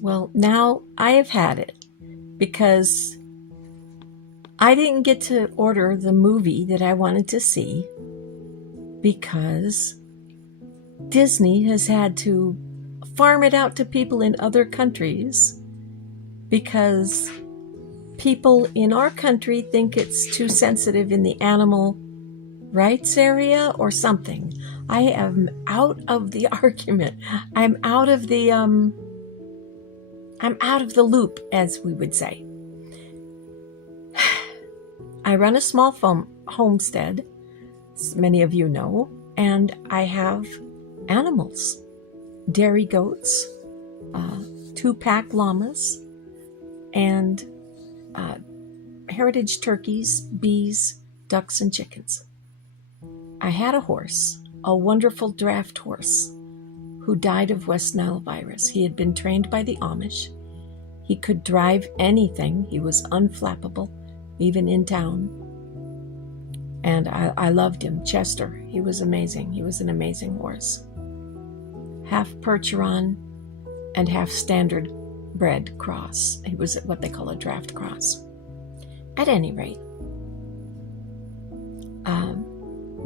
Well, now I have had it because I didn't get to order the movie that I wanted to see because Disney has had to farm it out to people in other countries because people in our country think it's too sensitive in the animal rights area or something. I am out of the argument. I'm out of the loop, as we would say. I run a small homestead, as many of you know, and I have animals, dairy goats, 2-pack llamas, and heritage turkeys, bees, ducks, and chickens. I had a horse, a wonderful draft horse, who died of West Nile virus. He had been trained by the Amish. He could drive anything. He was unflappable, even in town. And I loved him. Chester, he was amazing. He was an amazing horse. Half Percheron and half standard bred cross. He was what they call a draft cross. At any rate,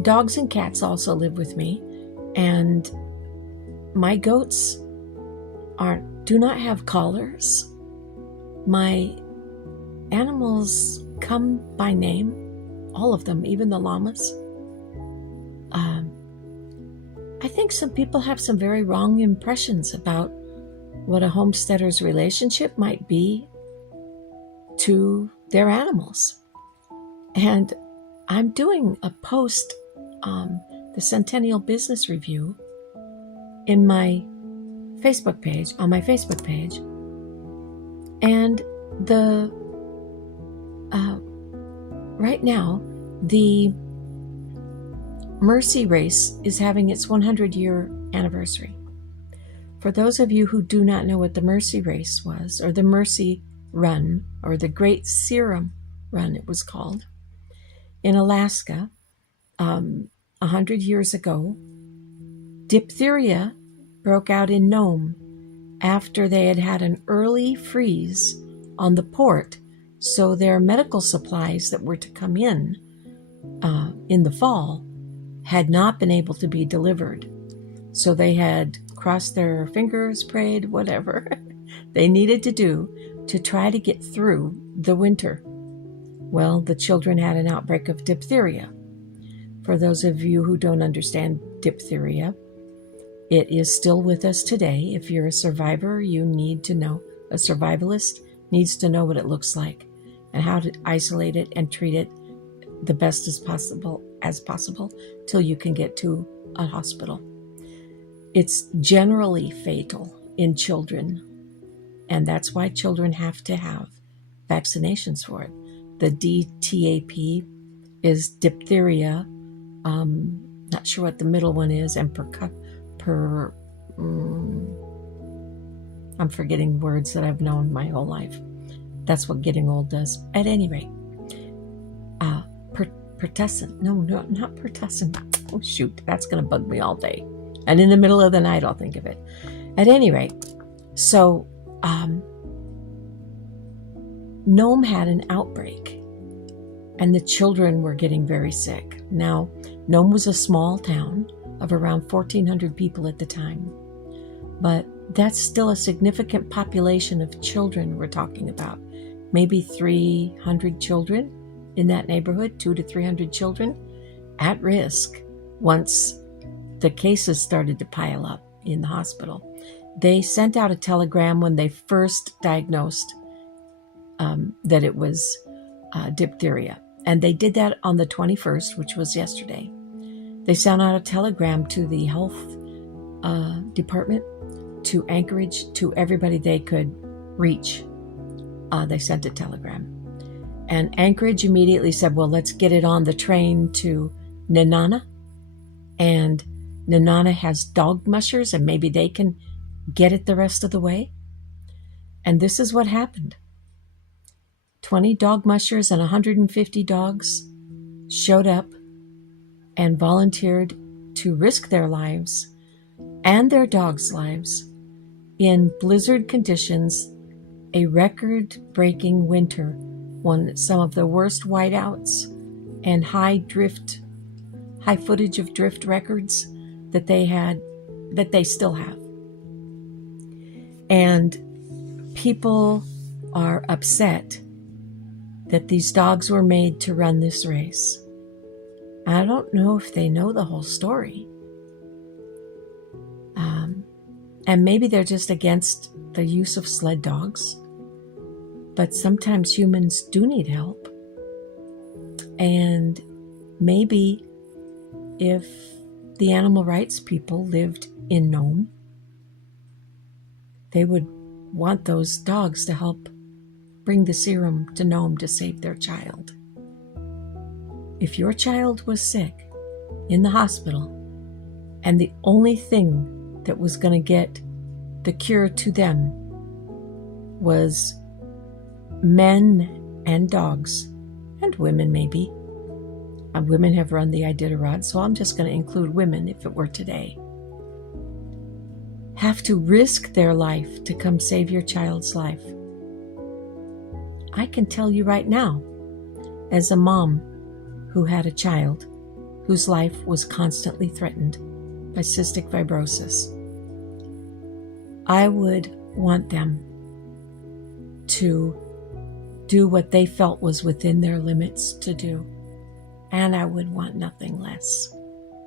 dogs and cats also live with me, and my goats do not have collars. My animals come by name, all of them, even the llamas. I think some people have some very wrong impressions about what a homesteader's relationship might be to their animals. And I'm doing a post, the Centennial Business Review, in my Facebook page, on my Facebook page. And right now, the Mercy Race is having its 100-year anniversary. For those of you who do not know what the Mercy Race was, or the Mercy Run, or the Great Serum Run it was called, in Alaska, 100 years ago, diphtheria broke out in Nome after they had had an early freeze on the port, so their medical supplies that were to come in the fall had not been able to be delivered. So they had crossed their fingers, prayed, whatever they needed to do to try to get through the winter. Well, the children had an outbreak of diphtheria. For those of you who don't understand diphtheria, it is still with us today. If you're a survivor, you need to know, a survivalist needs to know what it looks like and how to isolate it and treat it the best as possible till you can get to a hospital. It's generally fatal in children, and that's why children have to have vaccinations for it. The DTaP is diphtheria, not sure what the middle one is, and I'm forgetting words that I've known my whole life. That's what getting old does. At any rate, pertussin. No, not pertussin. Oh, shoot. That's going to bug me all day. And in the middle of the night, I'll think of it. At any rate, so Nome had an outbreak, and the children were getting very sick. Now, Nome was a small town of around 1,400 people at the time, but that's still a significant population of children we're talking about. Maybe 300 children in that neighborhood, 200 to 300 children at risk once the cases started to pile up in the hospital. They sent out a telegram when they first diagnosed that it was diphtheria. And they did that on the 21st, which was yesterday. They sent out a telegram to the health department, to Anchorage, to everybody they could reach. They sent a telegram. And Anchorage immediately said, well, let's get it on the train to Nenana. And Nenana has dog mushers, and maybe they can get it the rest of the way. And this is what happened. 20 dog mushers and 150 dogs showed up and volunteered to risk their lives and their dogs' lives in blizzard conditions, a record-breaking winter, some of the worst whiteouts and high footage of drift records that they still have. And people are upset that these dogs were made to run this race. I don't know if they know the whole story. And maybe they're just against the use of sled dogs. But sometimes humans do need help. And maybe if the animal rights people lived in Nome, they would want those dogs to help bring the serum to Nome to save their child. If your child was sick in the hospital and the only thing that was going to get the cure to them was men and dogs, and women maybe. Women have run the Iditarod, so I'm just going to include women if it were today. Have to risk their life to come save your child's life. I can tell you right now, as a mom who had a child whose life was constantly threatened by cystic fibrosis, I would want them to do what they felt was within their limits to do. And I would want nothing less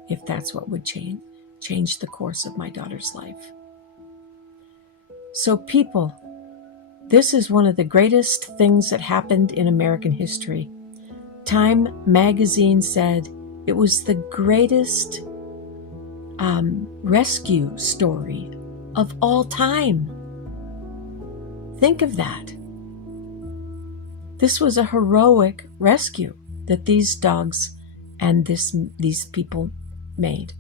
if that's what would change the course of my daughter's life. So people, this is one of the greatest things that happened in American history. Time magazine said it was the greatest rescue story of all time. Think of that. This was a heroic rescue that these dogs and these people made.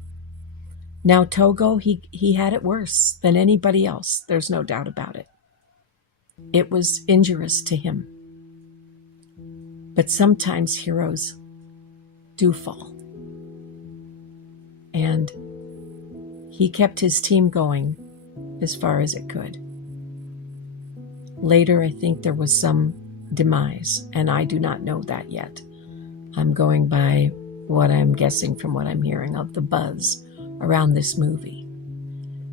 Now Togo, he had it worse than anybody else. There's no doubt about it. It was injurious to him. But sometimes heroes do fall. And he kept his team going as far as it could. Later, I think there was some demise, and I do not know that yet. I'm going by what I'm guessing from what I'm hearing of the buzz around this movie.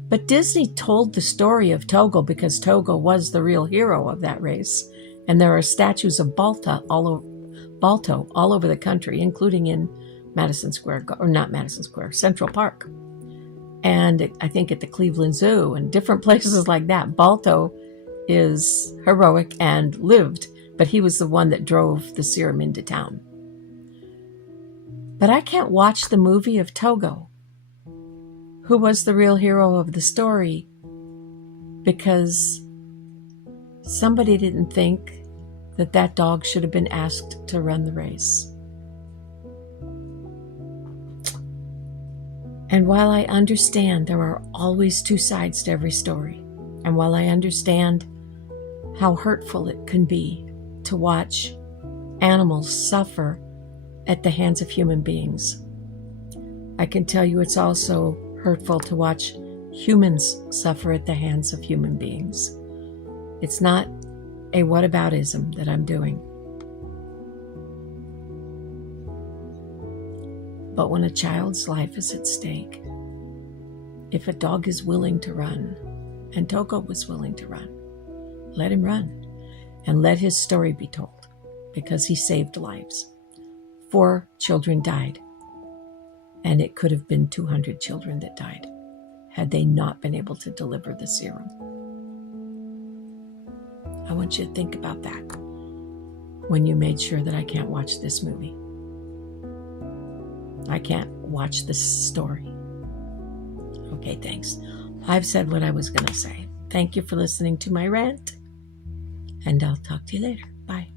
But Disney told the story of Togo because Togo was the real hero of that race, and there are statues of Balto all over the country, including in Central Park. And I think at the Cleveland Zoo and different places like that. Balto is heroic and lived, but he was the one that drove the serum into town. But I can't watch the movie of Togo, who was the real hero of the story, because somebody didn't think that dog should have been asked to run the race. And while I understand there are always two sides to every story, and while I understand how hurtful it can be to watch animals suffer at the hands of human beings, I can tell you it's also hurtful to watch humans suffer at the hands of human beings. It's not a whataboutism that I'm doing. But when a child's life is at stake, if a dog is willing to run, and Togo was willing to run, let him run and let his story be told, because he saved lives. 4 children died, and it could have been 200 children that died had they not been able to deliver the serum. I want you to think about that when you made sure that I can't watch this movie. I can't watch this story. Okay, thanks. I've said what I was going to say. Thank you for listening to my rant, and I'll talk to you later. Bye.